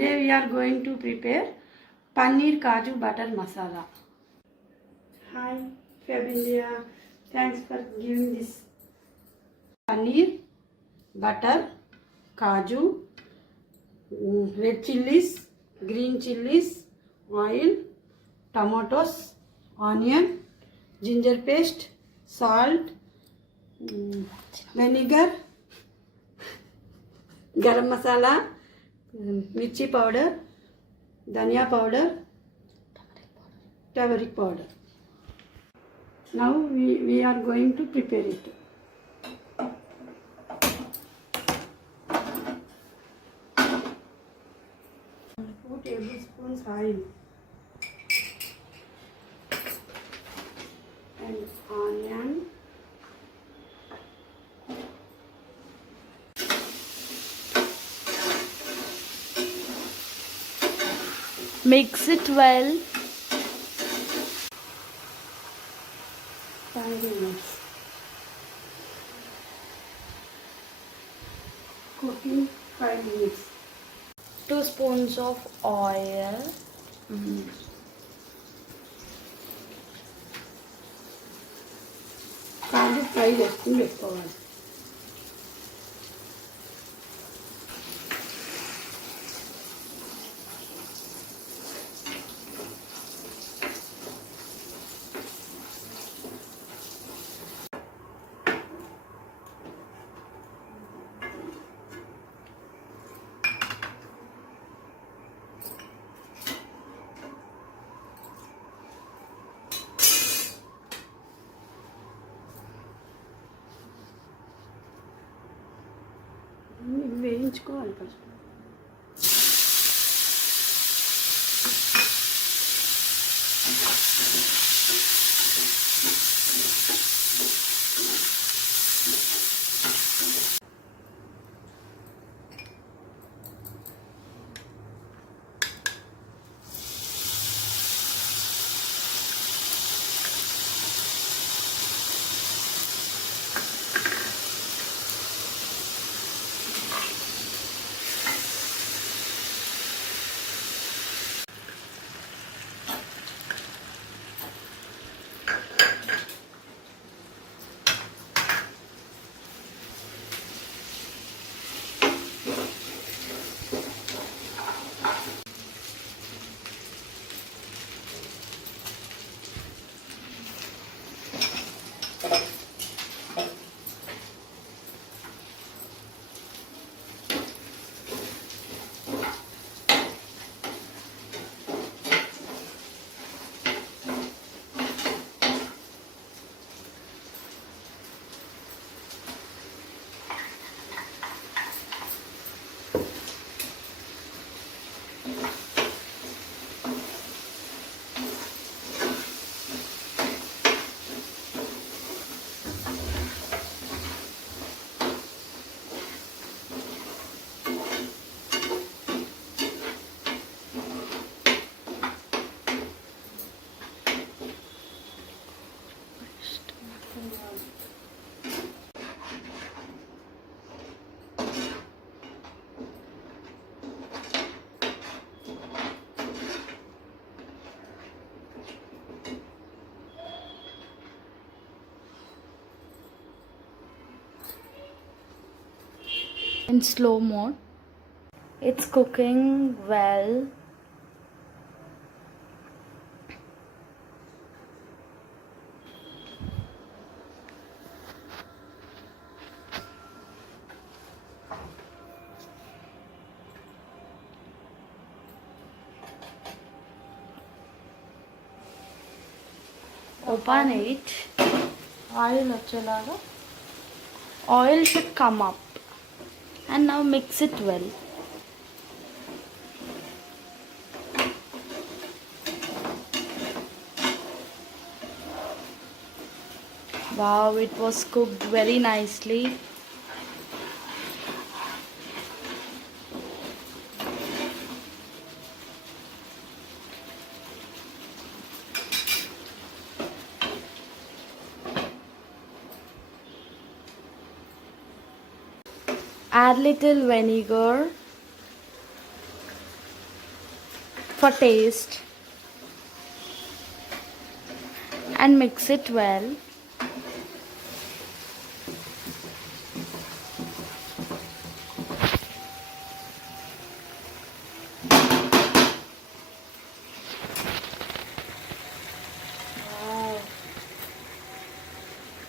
Today we are going to prepare Paneer Kaju Butter Masala. Hi Febina, thanks for giving this. Paneer, butter, kaju, red chilies, green chilies, oil, tomatoes, onion, ginger paste, salt, vinegar, garam masala, mirchi powder, dhania powder, turmeric powder. Now we are going to prepare it. 2 tablespoons oil and onion, mix it well. 5 minutes. Cooking 5 minutes. 2 spoons of oil. Kaju fry చేసుకుని పెట్టుకోవాలి. వేయించుకోవాలి first. In slow mode. It's cooking well. Open it. Oil vachelaga. Oil should come up. And now mix it well. Wow, it was cooked very nicely. Add little vinegar for taste and mix it well.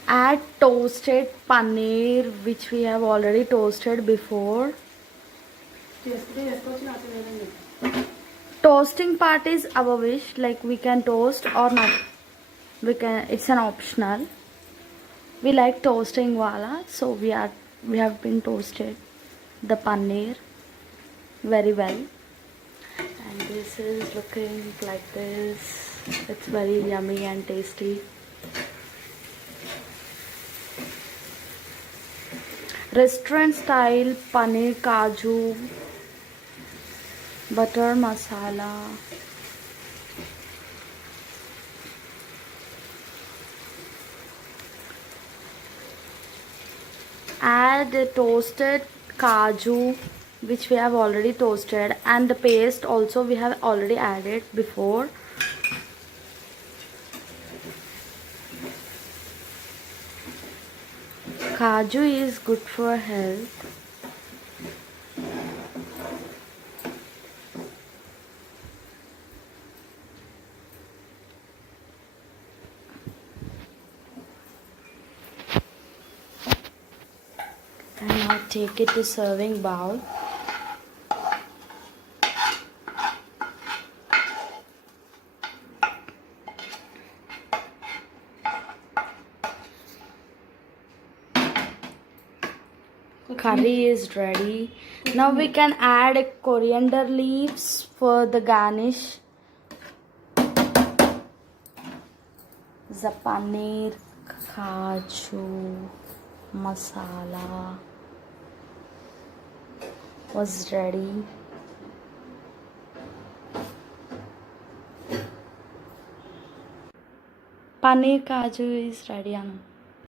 Add toasted paneer which we have already toasted before. Toasting part is our wish, like we can toast or not. It's an optional. We like toasting wala, so we have been toasted the paneer very well. And this is looking like this. It's very yummy and tasty. Restaurant style paneer kaju butter masala. Add toasted kaju which we have already toasted, and the paste also we have already added before. Kaju is good for health. And now take it to serving bowl. Curry is ready. Now we can add coriander leaves for the garnish. The paneer kaju masala was ready. Paneer kaju is ready, Anu.